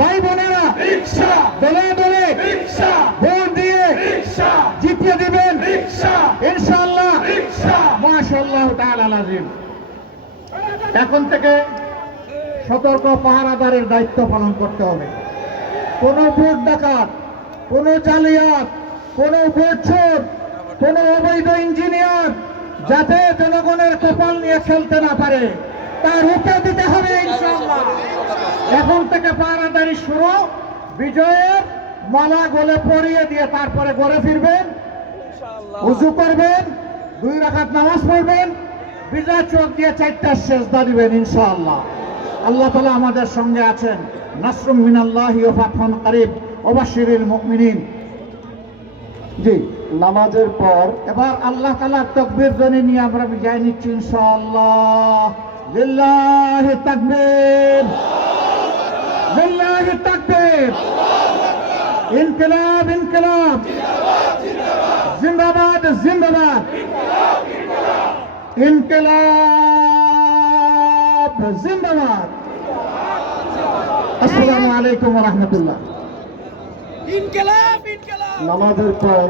ভাই বোনেরা দলে দলে ভোট দিয়ে জিতিয়ে দিবেন। ইনশাল্লাহ মাশাল্লাহ তালিম এখন থেকে সতর্ক পাহারাদারের দায়িত্ব পালন করতে হবে। কোন ভোট ডাকাত কোন জালিয়াত কোন ভোট কোন অবৈধ ইঞ্জিনিয়ার যাতে জনগণের কপাল নিয়ে খেলতে না পারে তার রুখে দিতে হবে ইনশাল্লাহ এখন থেকে পাহারা পাহারাদারি শুরু। বিজয়ের মালা গলে পরিয়ে দিয়ে তারপরে ঘরে ফিরবেন। উজু করবেন দুই রাখাত নামাজ পড়বেন। বিজয় চোখ দিয়ে চারটা শেষদা দিবেন ইনশাআল্লাহ। আল্লাহ তালা আমাদের সঙ্গে আছেন। নাসরুম মিনাল্লাহ ফাতহান কারিব। ওবাশিরিল মুমিনিন। জি নামাজের পর এবার আল্লাহ তালার তকবীর ধ্বনি নিয়ে আমরা বিজয় নিচ্ছি ইনশাআল্লাহ। লিল্লাহি তাকবীর। তাকবীর ইনকিলাব ইনকিলাব। জিন্দাবাদ জিন্দাবাদ। ইনকিলাব জিন্দাবাদ। আসসালামু আলাইকুম রহমতুল্লাহ। ইনকেলাব ইনকেলাব। নামাজের পর